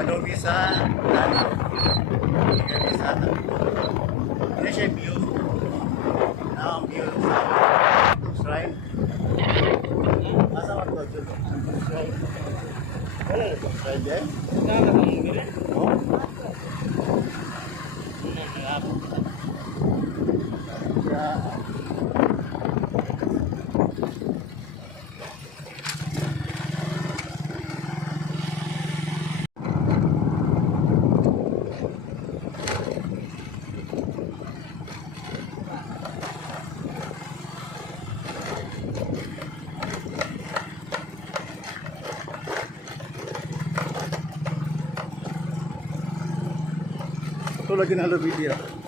palubi sa Lalo. Hindi kami sa Yan siya view. Na ang view sa shrine. Asa man to dito? Shrine. Wala ito shrine dyan? Oh? Ito lagi na video.